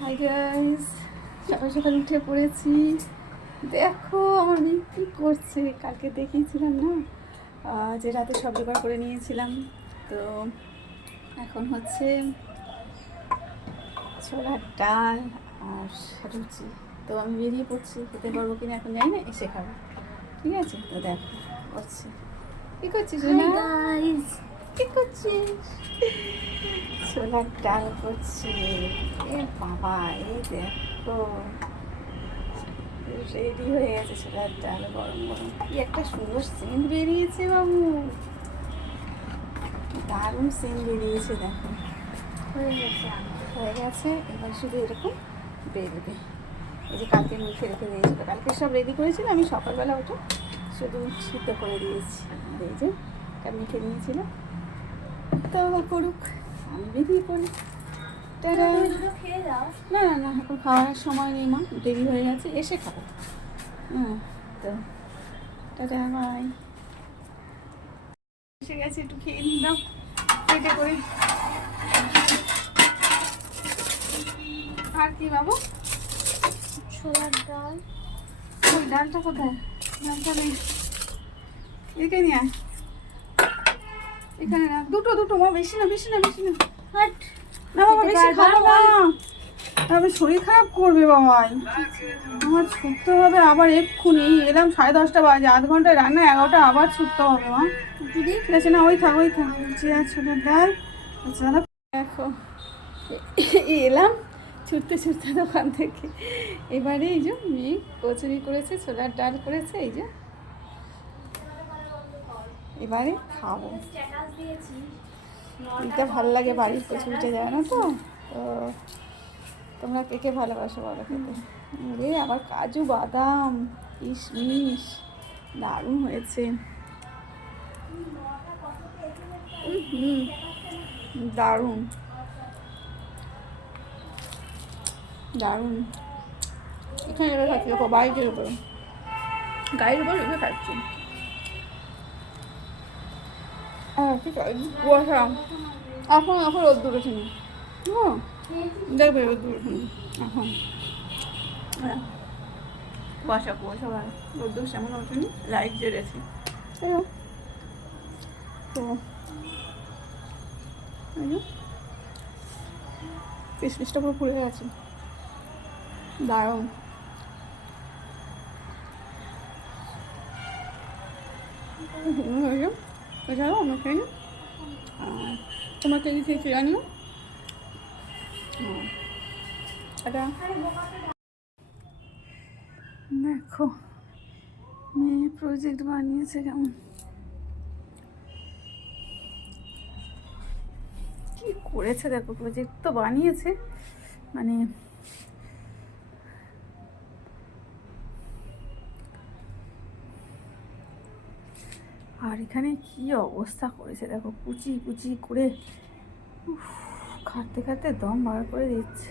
Hi guys সকাল সকাল উঠে পড়েছি। দেখো আমার মেয়ে কী করছে? কালকে দেখিয়েছিলাম না? যে রাতে সব জোগাড় করে নিয়েছিলাম। তো এখন হচ্ছে ছোলার ডাল আর রুচি তো আমি বেরিয়ে পড়ছি। খেতে পারব কিনা এখন জানি না এসে খাব। ঠিক আছে? তো দেখো করছি। কী করছিস. কি করছিস? ছোলার ডাল করছি এ বাবা এই দেখো রেডি হয়ে গেছে ছোলার ডাল গরম গরম কি একটা সুন্দর সেন্ট বেরিয়েছে বাবু দারুণ সেন্ট বেরিয়েছে দেখো হয়ে গেছে হয়ে গেছে এবার শুধু এরকম বেরোবে এই যে কালকে মুখে রেখে দিয়েছিল কালকে সব রেডি করেছিল আমি সকালবেলা উঠে শুধু সিদ্ধ করে দিয়েছি এই যে এটা মেখে নিয়েছিল। তো করুক। আমি বেরিয়ে পড়ি। না না না এখন খাওয়ার সময় নেই মা দেরি হয়ে গেছে এসে খাব। হ্যাঁ তো টাটা বাই। এসে গেছে একটু খেয়ে নিলাম পেটে করে। আর কি বাবু? ছোলার ডাল। ওই ডালটা কোথায়? ডালটা নেই এদিকে নিয়ে আয়। এখানে না দুটো দুটো মা বেশি না বেশি না বেশি না। না বাবা বেশি খাব না। তবে শরীর খারাপ করবে বাবাই। আমার ছুটতে হবে আবার এক্ষুনি। এলাম সাড়ে দশটা বাজে আধ ঘন্টায় রান্না এগারোটা আবার ছুটতে হবে মা। দিদি? ঠিক আছে না ওই থাক ওই থাক। ছোটোর ডাল আচ্ছা দেখো এলাম ছুটতে ছুটতে দোকান থেকে। এবারে এই যে মেয়ে কচুরি করেছে ছোলার ডাল করেছে এই যে এবারে খাব। এটা ভালো লাগে বাড়ির কচুরিটা যায় না তো? তো তোমরা কে কে ভালোবাসো বলো খেতে? রে আবার কাজু, বাদাম, কিশমিশ, দারুণ হয়েছে। দারুণ। দারুণ। এখানে এবার খাচ্ছি বাইকের উপরে। গাড়ির উপর রেখে খাচ্ছি হ্যাঁ ঠিক আছে কুয়াশা। এখন এখন রোদ্দুর ওঠেনি। হ্যাঁ। দেখবে রোদ্দুর ওঠেনি। এখন। হ্যাঁ। কুয়াশা কুয়াশা ভাই। রোদ্দুর সেমন ওঠেনি লাইট জ্বেলেছি। তাই তো যে, কিশমিশটা পুরো ফুলে গেছে। দারুণ। হুম, এই যে, এছাড়াও খেয়ে নিই আর তোমরা কেজি খেয়ে ফিরে নিও এটা দেখো, মেয়ে প্রজেক্ট বানিয়েছে কেমন। কি করেছে দেখো প্রজেক্ট তো বানিয়েছে। মানে আর এখানে কি অবস্থা করেছে? দেখো, কুচি কুচি করে খাটতে খাটতে দম বার করে দিচ্ছে।